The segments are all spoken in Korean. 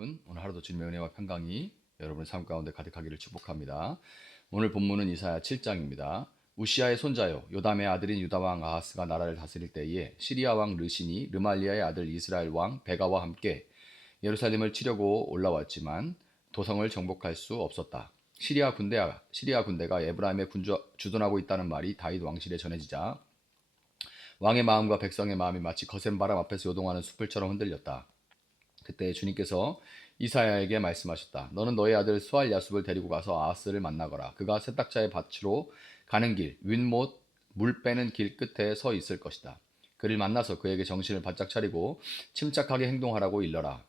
여러분, 오늘 하루도 주님의 은혜와 평강이 여러분의 삶 가운데 가득하기를 축복합니다. 오늘 본문은 이사야 7장입니다. 우시아의 손자요 요담의 아들인 유다 왕 아하스가 나라를 다스릴 때에 시리아 왕 르신이 르말리아의 아들 이스라엘 왕 베가와 함께 예루살렘을 치려고 올라왔지만 도성을 정복할 수 없었다. 시리아 군대가 에브라임에 주둔하고 있다는 말이 다윗 왕실에 전해지자 왕의 마음과 백성의 마음이 마치 거센 바람 앞에서 요동하는 숲을처럼 흔들렸다. 그때 주님께서 이사야에게 말씀하셨다. 너는 너의 아들 스왈 야숲을 데리고 가서 아하스를 만나거라. 그가 세탁자의 밭으로 가는 길, 윗못 물 빼는 길 끝에 서 있을 것이다. 그를 만나서 그에게 정신을 바짝 차리고 침착하게 행동하라고 일러라.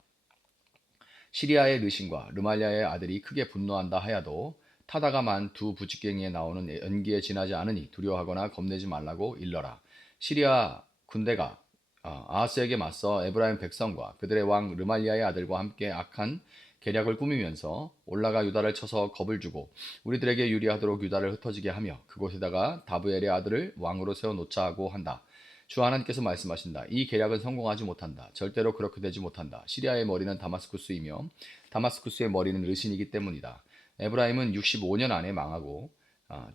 시리아의 르신과 르말리아의 아들이 크게 분노한다 하여도 타다가만 두 부직갱이에 나오는 연기에 지나지 않으니 두려워하거나 겁내지 말라고 일러라. 시리아 군대가 아하스에게 맞서 에브라임 백성과 그들의 왕 르말리아의 아들과 함께 악한 계략을 꾸미면서 올라가 유다를 쳐서 겁을 주고 우리들에게 유리하도록 유다를 흩어지게 하며 그곳에다가 다브엘의 아들을 왕으로 세워놓자 하고 한다. 주 하나님께서 말씀하신다. 이 계략은 성공하지 못한다. 절대로 그렇게 되지 못한다. 시리아의 머리는 다마스쿠스이며 다마스쿠스의 머리는 르신이기 때문이다. 에브라임은 65년 안에 망하고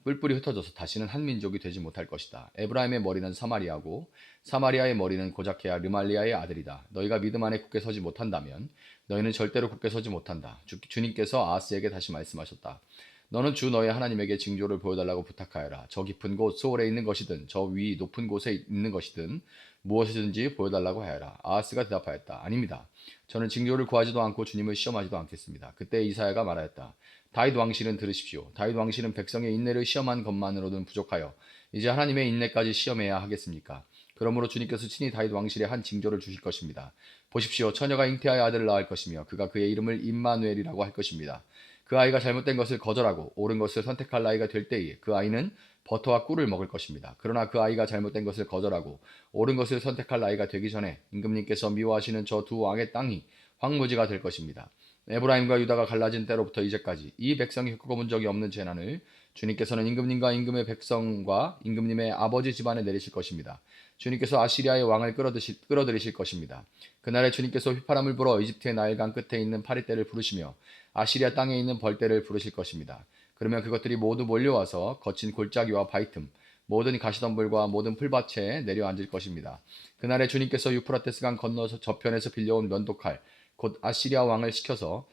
뿔뿔이 흩어져서 다시는 한 민족이 되지 못할 것이다. 에브라임의 머리는 사마리아고 사마리아의 머리는 고자케아 르말리아의 아들이다. 너희가 믿음 안에 굳게 서지 못한다면 너희는 절대로 굳게 서지 못한다. 주님께서 아하스에게 다시 말씀하셨다. 너는 주 너의 하나님에게 징조를 보여달라고 부탁하여라. 저 깊은 곳 소홀에 있는 것이든 저 위 높은 곳에 있는 것이든 무엇이든지 보여달라고 하여라. 아하스가 대답하였다. 아닙니다. 저는 징조를 구하지도 않고 주님을 시험하지도 않겠습니다. 그때 이사야가 말하였다. 다윗 왕실은 들으십시오. 다윗 왕실은 백성의 인내를 시험한 것만으로는 부족하여 이제 하나님의 인내까지 시험해야 하겠습니까? 그러므로 주님께서 친히 다윗 왕실에 한 징조를 주실 것입니다. 보십시오. 처녀가 잉태하여 아들을 낳을 것이며 그가 그의 이름을 임마누엘이라고 할 것입니다. 그 아이가 잘못된 것을 거절하고 옳은 것을 선택할 나이가 될 때에 그 아이는 버터와 꿀을 먹을 것입니다. 그러나 그 아이가 잘못된 것을 거절하고 옳은 것을 선택할 나이가 되기 전에 임금님께서 미워하시는 저 두 왕의 땅이 황무지가 될 것입니다. 에브라임과 유다가 갈라진 때로부터 이제까지 이 백성이 겪어본 적이 없는 재난을 주님께서는 임금님과 임금의 백성과 임금님의 아버지 집안에 내리실 것입니다. 주님께서 아시리아의 왕을 끌어들이실 것입니다. 그날에 주님께서 휘파람을 불어 이집트의 나일강 끝에 있는 파리떼를 부르시며 아시리아 땅에 있는 벌떼를 부르실 것입니다. 그러면 그것들이 모두 몰려와서 거친 골짜기와 바위틈, 모든 가시덤불과 모든 풀밭에 내려앉을 것입니다. 그날에 주님께서 유프라테스 강 건너서 저편에서 빌려온 면도칼, 곧 아시리아 왕을 시켜서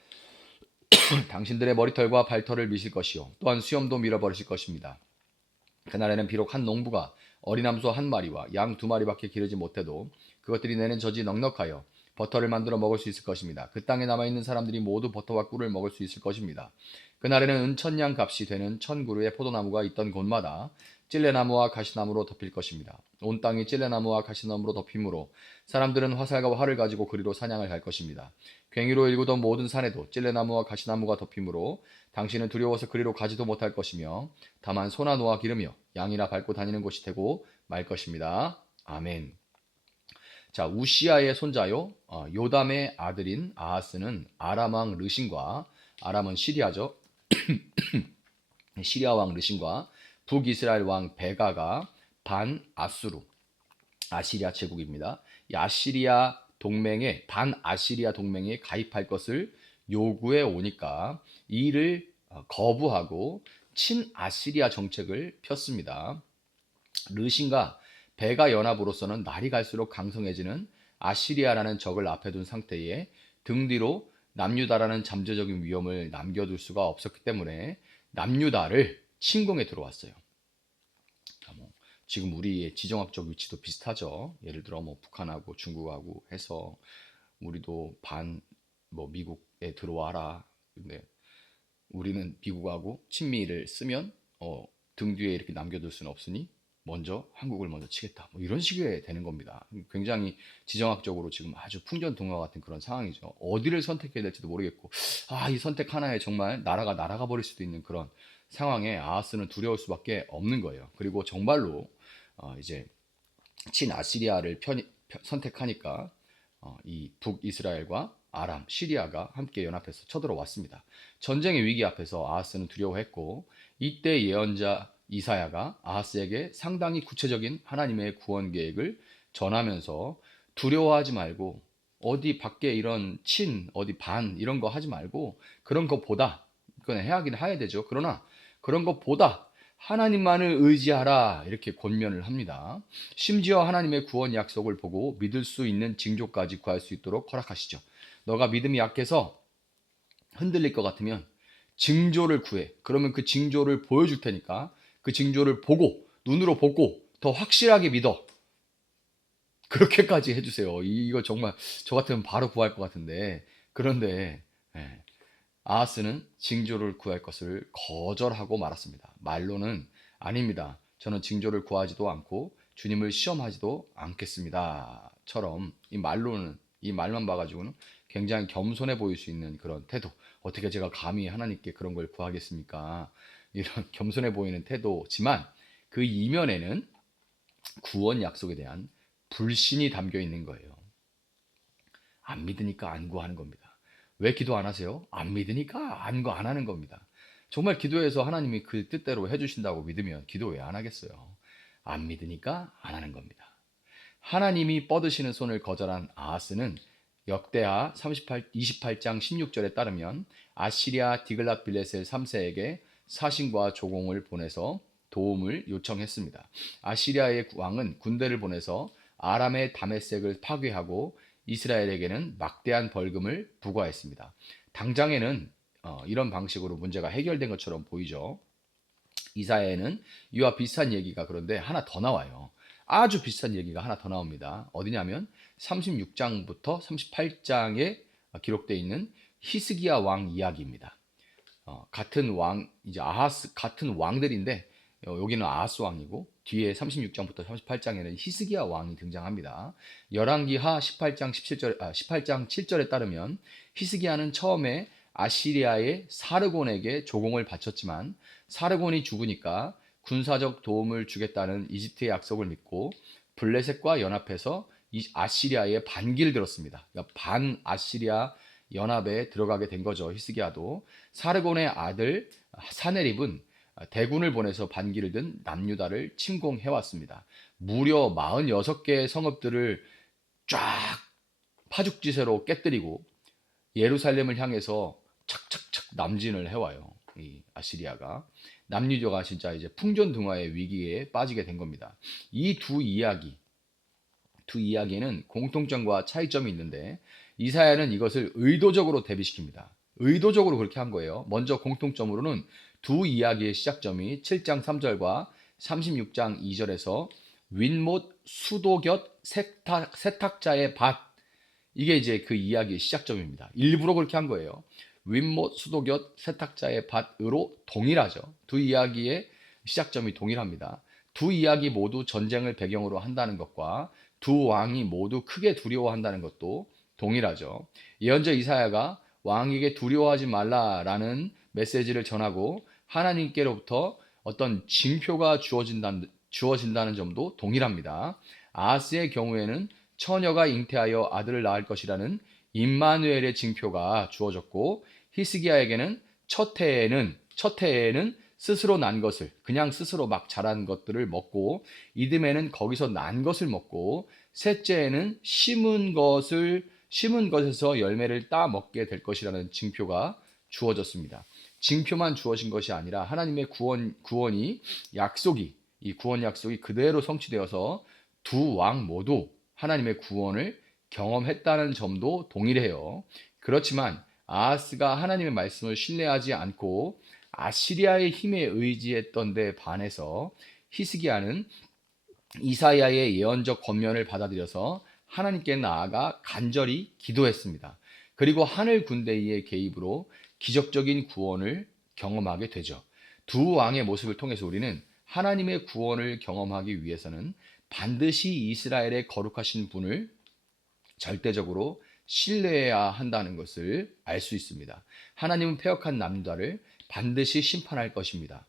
당신들의 머리털과 발털을 미실 것이요 또한 수염도 밀어버리실 것입니다. 그날에는 비록 한 농부가 어린 암소 한 마리와 양 두 마리밖에 기르지 못해도 그것들이 내는 젖이 넉넉하여 버터를 만들어 먹을 수 있을 것입니다. 그 땅에 남아있는 사람들이 모두 버터와 꿀을 먹을 수 있을 것입니다. 그날에는 은천냥 값이 되는 1000그루의 포도나무가 있던 곳마다 찔레나무와 가시나무로 덮일 것입니다. 온 땅이 찔레나무와 가시나무로 덮이므로 사람들은 화살과 활을 가지고 그리로 사냥을 갈 것입니다. 괭이로 일구던 모든 산에도 찔레나무와 가시나무가 덮이므로 당신은 두려워서 그리로 가지도 못할 것이며 다만 소나 노아 기르며 양이나 밟고 다니는 곳이 되고 말 것입니다. 아멘. 자, 우시아의 손자요 요담의 아들인 아하스는 아람 왕 르신과 아람은 시리아죠. 시리아 왕 르신과 북이스라엘 왕 베가가 반 아수르 아시리아 제국입니다. 이 아시리아 동맹에 반 아시리아 동맹에 가입할 것을 요구해 오니까 이를 거부하고 친아시리아 정책을 폈습니다. 르신과 베가 연합으로서는 날이 갈수록 강성해지는 아시리아라는 적을 앞에 둔 상태에 등 뒤로 남유다라는 잠재적인 위험을 남겨둘 수가 없었기 때문에 남유다를 침공에 들어왔어요. 지금 우리의 지정학적 위치도 비슷하죠. 예를 들어 뭐 북한하고 중국하고 해서 우리도 미국에 들어와라. 근데 우리는 미국하고 친미를 쓰면 등 뒤에 이렇게 남겨둘 수는 없으니 먼저 한국을 먼저 치겠다. 뭐 이런 식이 되는 겁니다. 굉장히 지정학적으로 지금 아주 풍전등화 같은 그런 상황이죠. 어디를 선택해야 될지도 모르겠고, 이 선택 하나에 정말 나라가 날아가 버릴 수도 있는 그런 상황에 아하스는 두려울 수밖에 없는 거예요. 그리고 정말로 이제 친아시리아를 선택하니까 이 북이스라엘과 아람, 시리아가 함께 연합해서 쳐들어왔습니다. 전쟁의 위기 앞에서 아하스는 두려워했고 이때 예언자 이사야가 아하스에게 상당히 구체적인 하나님의 구원 계획을 전하면서 두려워하지 말고 어디 밖에 이런 어디 반 이런 거 하지 말고 그런 것보다 그건 해야 되죠. 그러나 그런 것보다 하나님만을 의지하라 이렇게 권면을 합니다. 심지어 하나님의 구원 약속을 보고 믿을 수 있는 징조까지 구할 수 있도록 허락하시죠. 너가 믿음이 약해서 흔들릴 것 같으면 징조를 구해. 그러면 그 징조를 보여줄 테니까 그 징조를 보고 눈으로 보고 더 확실하게 믿어. 그렇게까지 해주세요. 이거 정말 저 같으면 바로 구할 것 같은데 그런데 예, 아하스는 징조를 구할 것을 거절하고 말았습니다. 말로는 아닙니다. 저는 징조를 구하지도 않고 주님을 시험하지도 않겠습니다. 처럼 이 말만 봐가지고는 굉장히 겸손해 보일 수 있는 그런 태도. 어떻게 제가 감히 하나님께 그런 걸 구하겠습니까? 이런 겸손해 보이는 태도지만 그 이면에는 구원 약속에 대한 불신이 담겨 있는 거예요. 안 믿으니까 안 구하는 겁니다. 왜 기도 안 하세요? 안 믿으니까 안 하는 겁니다. 정말 기도해서 하나님이 그 뜻대로 해주신다고 믿으면 기도 왜 안 하겠어요? 안 믿으니까 안 하는 겁니다. 하나님이 뻗으시는 손을 거절한 아하스는 역대하 28장 16절에 따르면 아시리아 디글랏빌레셀 3세에게 사신과 조공을 보내서 도움을 요청했습니다. 아시리아의 왕은 군대를 보내서 아람의 다메섹을 파괴하고 이스라엘에게는 막대한 벌금을 부과했습니다. 당장에는 이런 방식으로 문제가 해결된 것처럼 보이죠. 이사야에는 이와 비슷한 얘기가 그런데 하나 더 나와요. 아주 비슷한 얘기가 하나 더 나옵니다. 어디냐면 36장부터 38장에 기록되어 있는 히스기야 왕 이야기입니다. 같은 왕, 이제 아하스 같은 왕들인데 여기는 아하스 왕이고 뒤에 36장부터 38장에는 히스기야 왕이 등장합니다. 열왕기하 18장 7절에 따르면 히스기야는 처음에 아시리아의 사르곤에게 조공을 바쳤지만 사르곤이 죽으니까 군사적 도움을 주겠다는 이집트의 약속을 믿고 블레셋과 연합해서 아시리아의 반기를 들었습니다. 그러니까 반 아시리아 연합에 들어가게 된 거죠. 히스기야도. 사르곤의 아들 사네립은 대군을 보내서 반기를 든 남유다를 침공해 왔습니다. 무려 46개의 성읍들을 쫙 파죽지세로 깨뜨리고 예루살렘을 향해서 착착착 남진을 해와요. 이 아시리아가. 남유다가 진짜 이제 풍전등화의 위기에 빠지게 된 겁니다. 이 두 이야기에는 공통점과 차이점이 있는데 이사야는 이것을 의도적으로 대비시킵니다. 의도적으로 그렇게 한 거예요. 먼저 공통점으로는 두 이야기의 시작점이 7장 3절과 36장 2절에서 윗못 수도곁 세탁자의 밭, 이게 이제 그 이야기의 시작점입니다. 일부러 그렇게 한 거예요. 윗못 수도곁 세탁자의 밭으로 동일하죠. 두 이야기의 시작점이 동일합니다. 두 이야기 모두 전쟁을 배경으로 한다는 것과 두 왕이 모두 크게 두려워한다는 것도 동일하죠. 예언자 이사야가 왕에게 두려워하지 말라라는 메시지를 전하고 하나님께로부터 어떤 징표가 주어진다는 점도 동일합니다. 아하스의 경우에는 처녀가 잉태하여 아들을 낳을 것이라는 임마누엘의 징표가 주어졌고 히스기야에게는 첫 해에는 스스로 난 것을 그냥 스스로 막 자란 것들을 먹고 이듬해는 거기서 난 것을 먹고 셋째에는 심은 것에서 열매를 따 먹게 될 것이라는 징표가 주어졌습니다. 징표만 주어진 것이 아니라 하나님의 구원이 이 구원 약속이 그대로 성취되어서 두 왕 모두 하나님의 구원을 경험했다는 점도 동일해요. 그렇지만 아하스가 하나님의 말씀을 신뢰하지 않고 아시리아의 힘에 의지했던 데 반해서 히스기야는 이사야의 예언적 권면을 받아들여서 하나님께 나아가 간절히 기도했습니다. 그리고 하늘 군대의 개입으로 기적적인 구원을 경험하게 되죠. 두 왕의 모습을 통해서 우리는 하나님의 구원을 경험하기 위해서는 반드시 이스라엘의 거룩하신 분을 절대적으로 신뢰해야 한다는 것을 알 수 있습니다. 하나님은 패역한 남유다를 반드시 심판할 것입니다.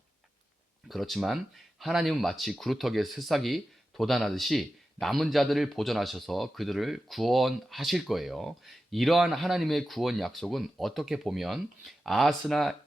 그렇지만 하나님은 마치 구루터기에 새싹이 돋아나듯이 남은 자들을 보존하셔서 그들을 구원하실 거예요. 이러한 하나님의 구원 약속은 어떻게 보면 아하스나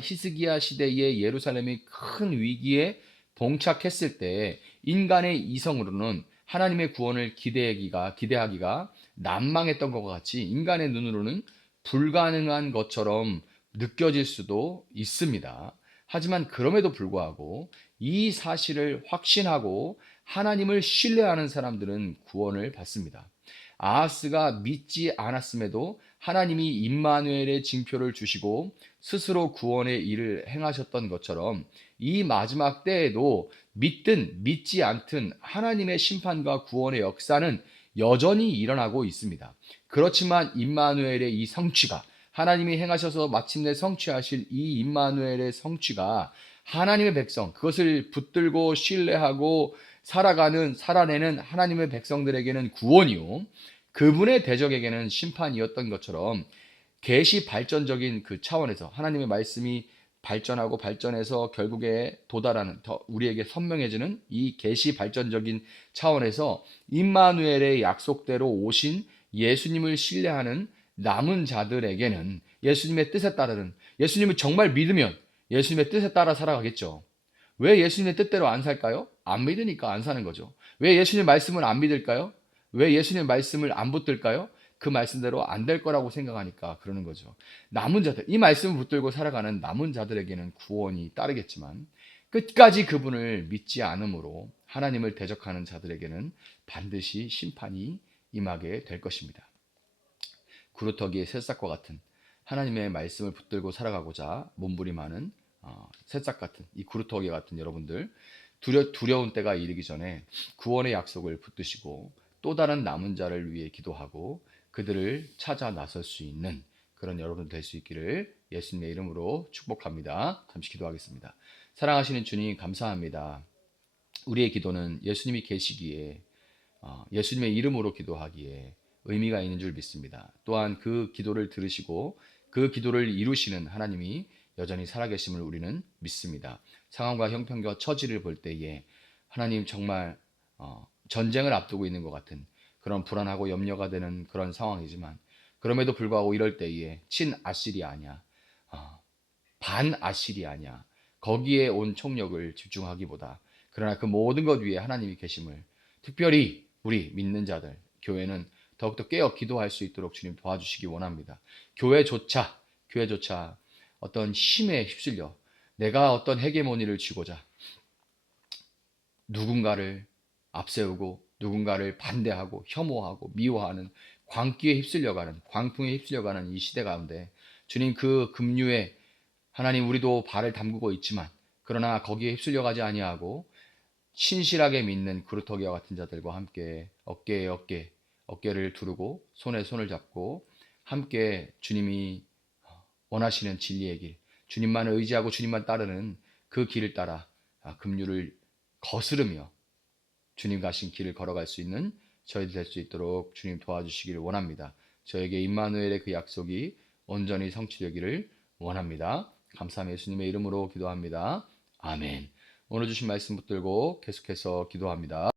히스기야 시대의 예루살렘이 큰 위기에 봉착했을 때 인간의 이성으로는 하나님의 구원을 기대하기가 난망했던 것과 같이 인간의 눈으로는 불가능한 것처럼 느껴질 수도 있습니다. 하지만 그럼에도 불구하고 이 사실을 확신하고 하나님을 신뢰하는 사람들은 구원을 받습니다. 아하스가 믿지 않았음에도 하나님이 임마누엘의 징표를 주시고 스스로 구원의 일을 행하셨던 것처럼 이 마지막 때에도 믿든 믿지 않든 하나님의 심판과 구원의 역사는 여전히 일어나고 있습니다. 그렇지만 임마누엘의 이 성취가, 하나님이 행하셔서 마침내 성취하실 이 임마누엘의 성취가 하나님의 백성, 그것을 붙들고 신뢰하고 살아내는 하나님의 백성들에게는 구원이요, 그분의 대적에게는 심판이었던 것처럼 계시 발전적인 그 차원에서 하나님의 말씀이 발전하고 발전해서 결국에 도달하는, 더 우리에게 선명해지는 이 계시 발전적인 차원에서 임마누엘의 약속대로 오신 예수님을 신뢰하는 남은 자들에게는, 예수님의 뜻에 따르는, 예수님을 정말 믿으면 예수님의 뜻에 따라 살아가겠죠. 왜 예수님의 뜻대로 안 살까요? 안 믿으니까 안 사는 거죠. 왜 예수님의 말씀을 안 믿을까요? 왜 예수님의 말씀을 안 붙들까요? 그 말씀대로 안 될 거라고 생각하니까 그러는 거죠. 남은 자들, 이 말씀을 붙들고 살아가는 남은 자들에게는 구원이 따르겠지만 끝까지 그분을 믿지 않으므로 하나님을 대적하는 자들에게는 반드시 심판이 임하게 될 것입니다. 구루터기의 새싹과 같은, 하나님의 말씀을 붙들고 살아가고자 몸부림하는 새싹 같은 이 구루터기 같은 여러분들, 두려운 때가 이르기 전에 구원의 약속을 붙드시고 또 다른 남은 자를 위해 기도하고 그들을 찾아 나설 수 있는 그런 여러분 될 수 있기를 예수님의 이름으로 축복합니다. 잠시 기도하겠습니다. 사랑하시는 주님, 감사합니다. 우리의 기도는 예수님이 계시기에, 예수님의 이름으로 기도하기에 의미가 있는 줄 믿습니다. 또한 그 기도를 들으시고 그 기도를 이루시는 하나님이 여전히 살아계심을 우리는 믿습니다. 상황과 형편과 처지를 볼 때에 하나님, 정말 전쟁을 앞두고 있는 것 같은 그런 불안하고 염려가 되는 그런 상황이지만, 그럼에도 불구하고 이럴 때에 친 아시리아냐, 반 아시리아냐, 거기에 온 총력을 집중하기보다, 그러나 그 모든 것 위에 하나님이 계심을, 특별히 우리 믿는 자들, 교회는 더욱더 깨어 기도할 수 있도록 주님 도와주시기 원합니다. 교회조차 어떤 힘에 휩쓸려 내가 어떤 헤게모니를 쥐고자 누군가를 앞세우고 누군가를 반대하고 혐오하고 미워하는 광기에 휩쓸려가는, 광풍에 휩쓸려가는 이 시대 가운데 주님, 그 급류에 하나님, 우리도 발을 담그고 있지만 그러나 거기에 휩쓸려가지 아니하고 신실하게 믿는 그루터기와 같은 자들과 함께 어깨에 어깨를 두르고 손에 손을 잡고 함께 주님이 원하시는 진리의 길, 주님만을 의지하고 주님만 따르는 그 길을 따라 급류를 거스르며 주님 가신 길을 걸어갈 수 있는 저희들 될 수 있도록 주님 도와주시기를 원합니다. 저에게 임마누엘의 그 약속이 온전히 성취되기를 원합니다. 감사하며 예수님의 이름으로 기도합니다. 아멘. 오늘 주신 말씀 붙들고 계속해서 기도합니다.